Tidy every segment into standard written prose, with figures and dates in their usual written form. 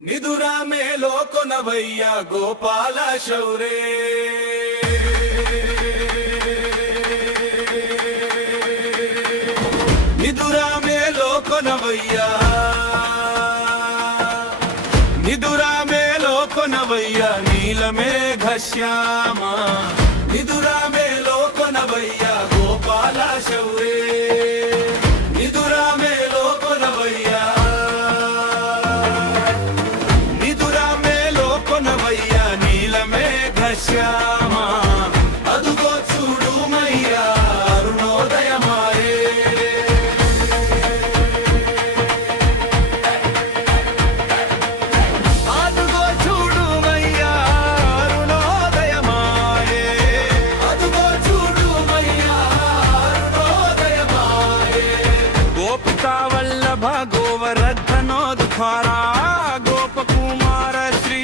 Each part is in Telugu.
నిదురా మేలో కొనవయ్య గోపాల శౌరే నిదురా మేలో కొనవయ్య నిదురా మేలో కొనవయ్య నీలమేఘ శ్యామ నిదురా మేలో కొనవయ్య గోపాల శౌరే నిదురా మేలో కొనవయ్య శ్యామ అదుగో చూడు మయ్యా అరుణోదయమాయే అదుగో చూడు మయ్యా అరుణోదయమాయే అదుగో చూడు మయ్యా అరుణోదయమాయే గోపికా వల్లభ గోవర్ధనోద్ధారా గోపకుమార శ్రీ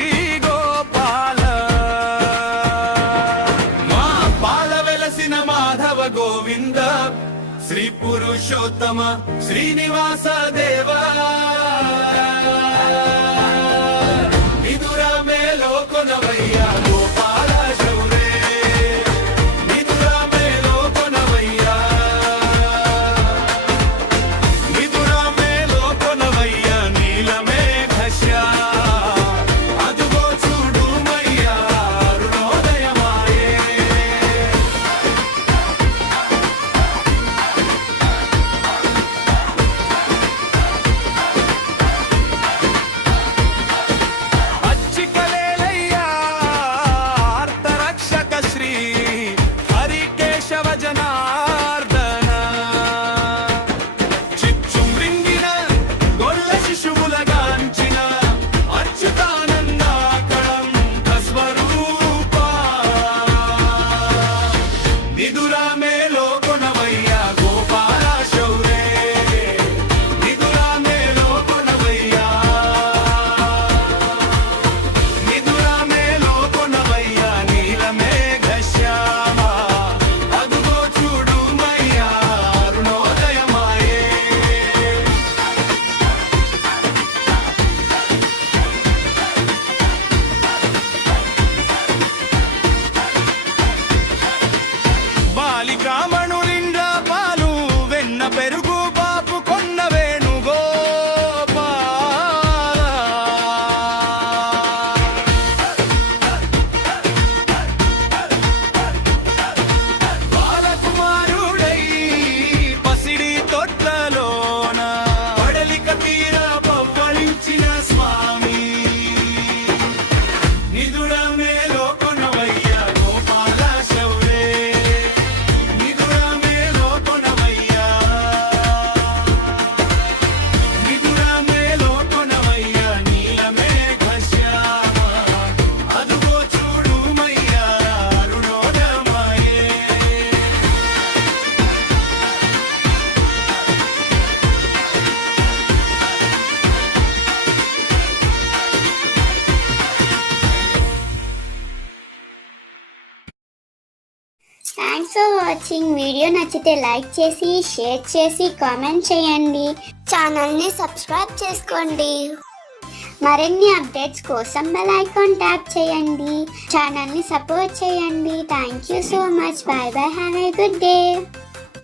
గోవింద శ్రీ పురుషోత్తమ శ్రీనివాస దేవా నిదురా మేలో కొనవయ్య గోపాల శౌరే నిదురా మేలో కొనవయ్య నిదురా మేలో కొనవయ్య నీలమేఘ శ్యామ అదుగో చూడు మయ్యా అరుణోదయమాయే నిదురా మేలో కొనవయ్య గోపాల శౌరే నిదురా మేలో కొనవయ్య నిదురా మేలో కొనవయ్య నీలమేఘ శ్యామ అదుగో చూడు మయ్యా అరుణోదయమాయే బాలికామణులిండ్ల పాలు వెన్న పెరుగు బాపు కొన్న వేణుగోపాల బాలకుమారుడై పసిడి తొట్లలోన పడలిక తీర పవ్వళించిన స్వామి నిదురా మేలో కొనవయ్య గోపాల శౌరే నిదురా మేలో కొనవయ్య నిదురా మేలో కొనవయ్య నీలమేఘ శ్యామ అదుగో చూడు మయ్యా అరుణోదయమాయే థ్యాంక్స్ ఫర్ వాచింగ్. వీడియో నచ్చితే లైక్ చేసి షేర్ చేసి కామెంట్ చేయండి. ఛానల్ని సబ్స్క్రైబ్ చేసుకోండి. మరిన్ని అప్డేట్స్ కోసం బెల్ ఐకాన్ ట్యాప్ చేయండి. ఛానల్ని సపోర్ట్ చేయండి. Thank you so much. By by. Have a good day.